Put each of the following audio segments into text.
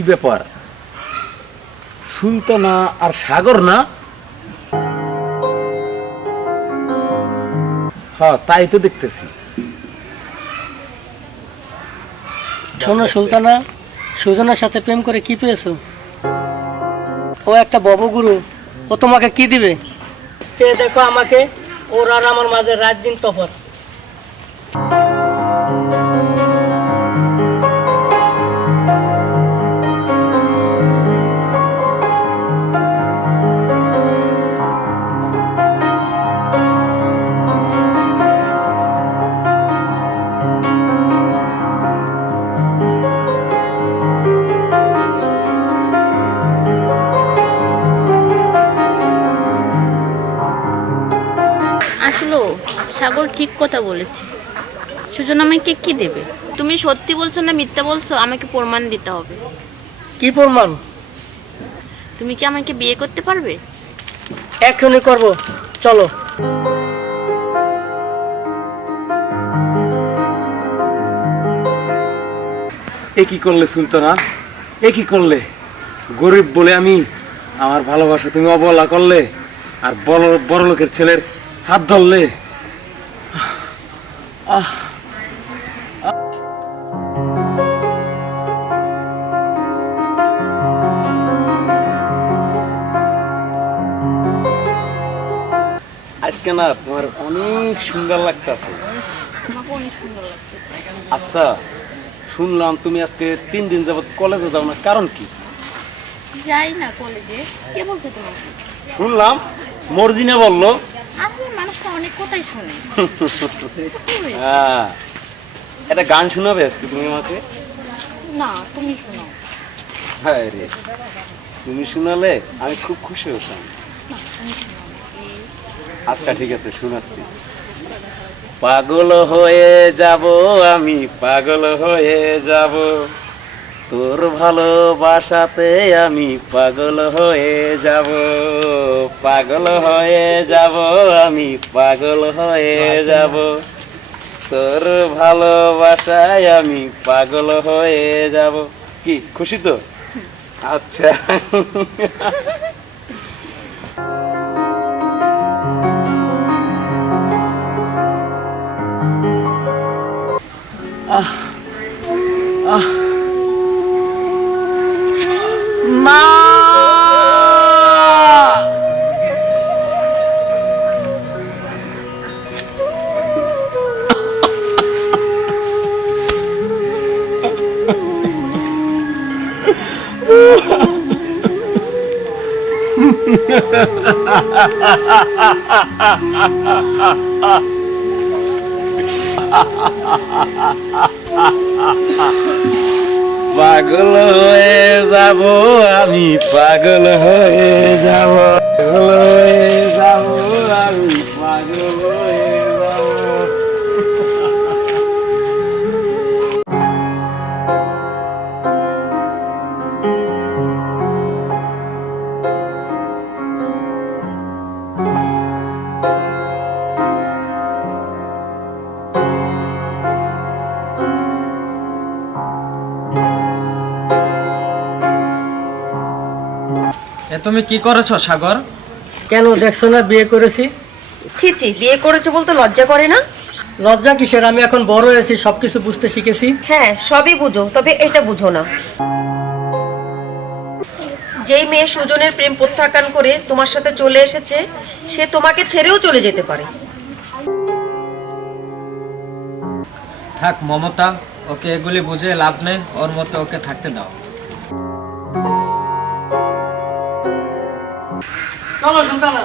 কি ব্যাপার? সুলতানা আর সাগর না? হ্যাঁ, তাই তো দেখতেছি। শোনো সুলতানা, সুজনের সাথে প্রেম করে কি পেয়েছো? ও একটা ববগুরু, ও তোমাকে কি দিবে? চেয়ে দেখো আমাকে, ওর আর আমার মাঝে রাত দিন তফাৎ। আসলে সাগর ঠিক কথা বলেছে। সুজন আমাকে কি দেবে? তুমি সত্যি বলছো না মিথ্যা বলছো, আমাকে প্রমাণ দিতে হবে। কি প্রমাণ? তুমি কি আমাকে বিয়ে করতে পারবে? এখনই করব, চলো। এ কি করলে সুলতানা? এ কি করলে? গরিব বলে আমি আমার ভালোবাসা তুমি অবহেলা করলে, আর বড় লোকের ছেলের হাত ধরলে। আজকে না তোমার অনেক সুন্দর লাগতেছে। আমাকে অনেক সুন্দর লাগতেছে। আচ্ছা, শুনলাম তুমি আজকে 3 দিন যাবত কলেজে যাও না, কারণ কি? যাই না কলেজে। কে বলছে তোমাকে? শুনলাম, মর্জিনা বললো। আমি মানুষটা অনেক কথাই শুনে। হ্যাঁ, একটা গান শোনাবে আজকে তুমি আমাকে? না, তুমি শোনাও। হ্যাঁ রে, তুমি শোনালে আমি খুব খুশি হতাম। আচ্ছা ঠিক আছে, শোনাচ্ছি। পাগল হয়ে যাব আমি, পাগল হয়ে যাব তোর ভালোবাসাতে, আমি পাগল হয়ে যাব, পাগল হয়ে যাব আমি, পাগল হয়ে যাব তোর ভালোবাসায়, আমি পাগল হয়ে যাব। কি খুশি তো? আচ্ছা। মা! পাগল হয়ে যাব আমি, পাগল হয়ে যাব, পাগল হয়ে যাব আমি, পাগল হয়ে যাব। তুমি কি করেছো সাগর? কেন দেখছো না বিয়ে করেছি? ছি ছি, বিয়ে করেছো বলতে লজ্জা করে না? লজ্জা কিসের? আমি এখন বড় হয়েছি, সবকিছু বুঝতে শিখেছি। হ্যাঁ, সবই বুঝো, তবে এটা বুঝো না। যেই মেয়ে সুজনের প্রেম প্রত্যাখ্যান করে তোমার সাথে চলে এসেছে, সে তোমাকে ছেড়েও চলে যেতে পারে। থাক মমতা, ওকে এগুলি বুঝে লাভ নেই, ওর মতো ওকে থাকতে দাও। চলো সুলতানা।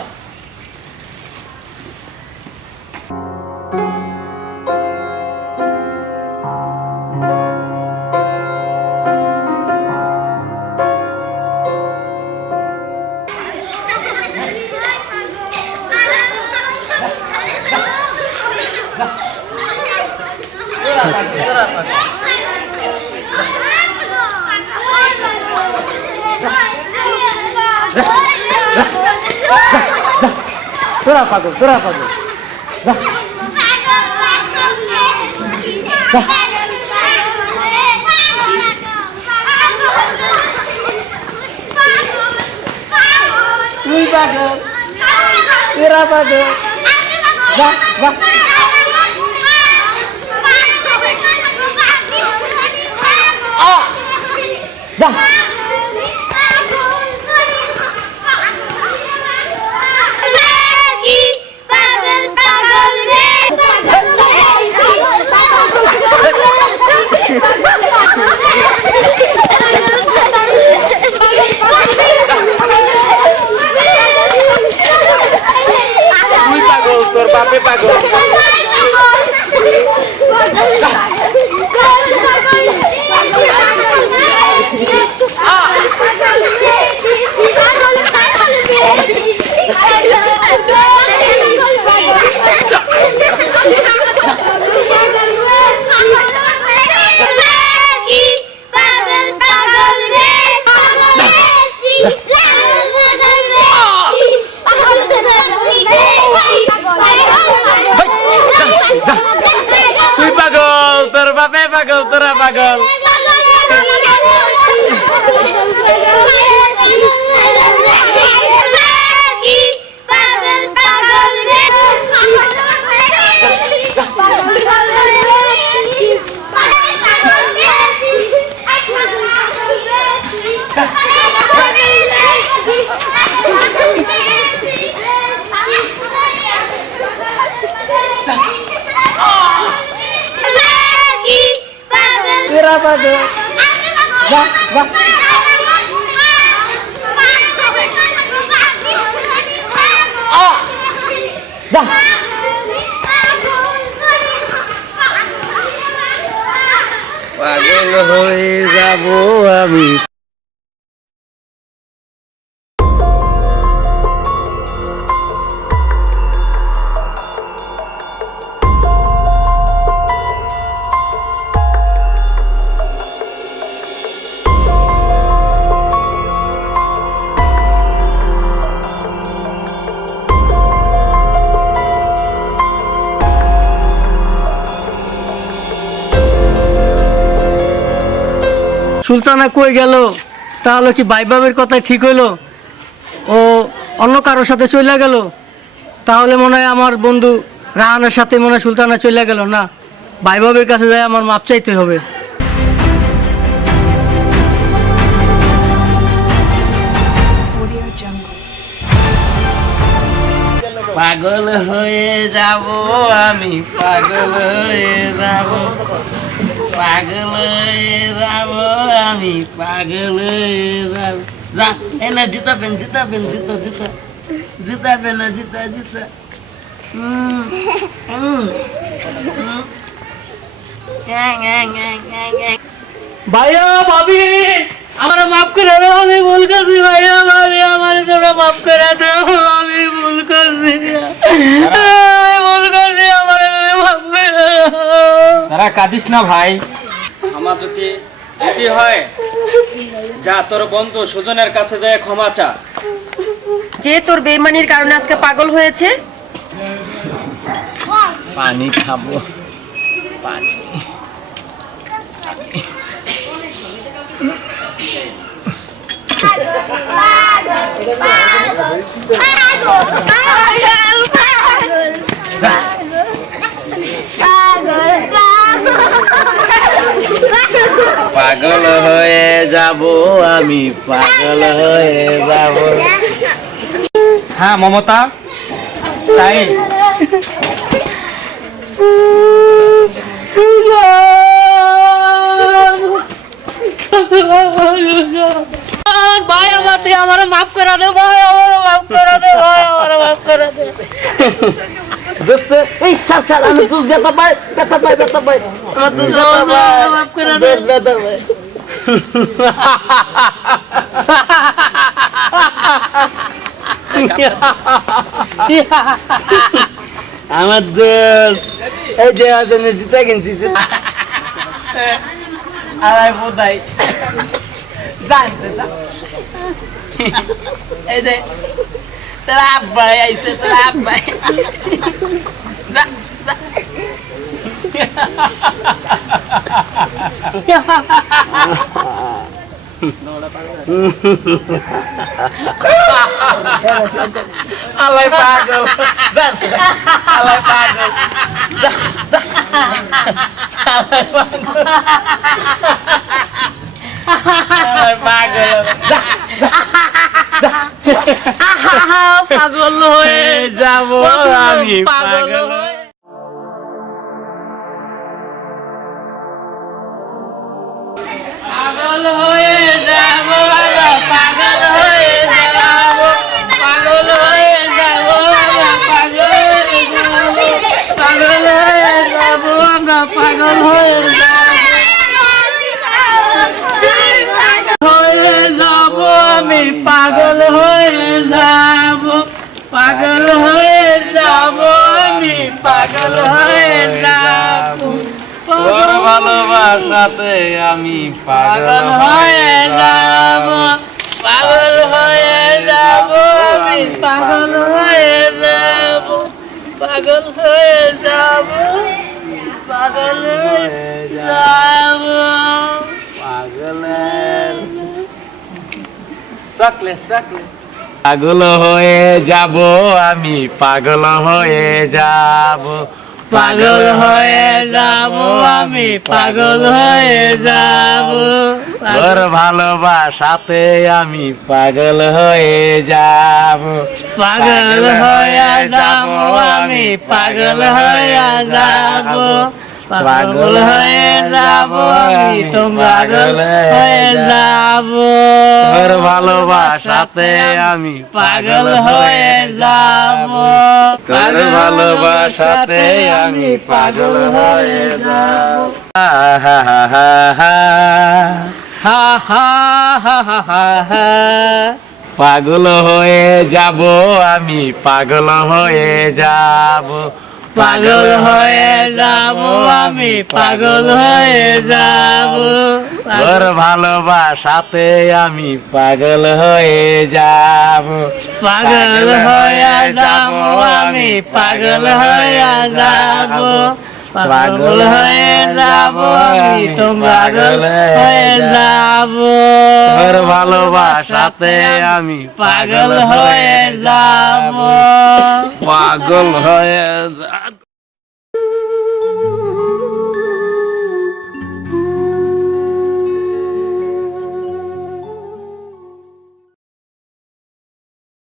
তোরা পাগল, তোরা পাগল। পাগল এরা পাগল যা যা যা তুই পাগল, তোর বাপে পাগল। তুই পাগল, তোর বাপে পাগল, তোরা পাগল। এরা পাগল যা যা যা পাগল হয়ে যাব আমি। সুলতানা কই গেল? তাহলে কি ভাইবাবের কথা ঠিক হইলো? ও অন্য কারোর সাথে চলে গেল? তাহলে মনে হয় আমার বন্ধু রাহানের সাথে মনে হয় সুলতানা চলে গেল। না, ভাইবাবের কাছে যাই আমার মাপ চাইতে হবে। পাগল হয়ে যাব আমি, পাগল হয়ে যাব, পাগল হয়ে যাব আমি, পাগল হয়ে যাব। যা এনা জুতা পেন, জুতা পেন, জুতা জুতা জুতা পেন, জুতা জুতা। ভাইয়া ভাবি আমার মাফ করে দাও, আমি ভুল করছি। ভাইয়া ভাবি আমার তোমরা মাফ করে দাও, আমি ভুল করছি, আমি ভুল করছি, আমার মাফ করে দাও। তারা কাঁদিস না ভাই, আমার যদি এটি হয় যা তোর বন্ধু সুজনের কাছে যায় ক্ষমা চা। যে তোর বেইমানির কারণে আজকে পাগল হয়েছে, পানি খাবো, পানি। পাগল হয়ে যাব আমি, পাগল হয়ে যাব। হ্যাঁ মমতা, তাই ভাই আমার থেকে আমার মাফ করে দে, ভাই আমার মাফ করে দে, ভাই আমার মাফ করে দে। দোস্ত এই চল চল, আমি তুই ব্যথা পাই, ব্যথা পাই, ব্যথা পাই, আমার তুই ব্যথা পাই, মাফ করে দে। ব্যথা পাই। আমার দোস্ত এই যে আছে জুতা কিনছি, জুতা আড়াই বোধাই এই যে তোর আব্বাই আইছে, তোর আব্বাই যা যা আলাই পাগল আলাই পাগল আলাই পাগল পাগল হয়ে যাব আমি পাগল হয়ে পাগল হয়ে যাব পাগল হয়ে যাব পাগল হয়ে যাব পাগল পাগল হয়ে যাব আমরা পাগল হয়ে যাব আমি পাগল হয়ে যাব পাগল হয়ে যাব আমি পাগল হয়ে যাব তোর ভালোবাসাতে আমি পাগল হয়ে যাব পাগল হয়ে যাব আমি পাগল হয়ে যাব পাগল হয়ে যাব পাগল হয়ে যাব পাগলের চকলেট চকলেট পাগল হয়ে যাব আমি পাগল হয়ে যাব পাগল হয়ে যাব আমি পাগল হয়ে যাব তোর ভালোবাসাতে আমি পাগল হয়ে যাব পাগল হয়ে যাব আমি পাগল হয়ে যাব পাগল হয়ে যাব আমি পাগল হয়ে যাব তোর ভালোবাসাতে আমি পাগল হয়ে যাব তোর ভালোবাসাতে আমি পাগল হয়ে যাব হা হা হা হা হা হা হা হা হা হা পাগল হয়ে যাব আমি পাগল হয়ে যাব পাগল হয়ে যাব আমি পাগল হয়ে যাব তোর ভালোবাসাতে আমি পাগল হয়ে যাব পাগল হয়ে যাব আমি পাগল হয়ে যাব পাগল হয়ে যাব আমি পাগল হয়ে যাব তোর ভালোবাসাতে আমি পাগল হয়ে যাব পাগল হয়ে যাব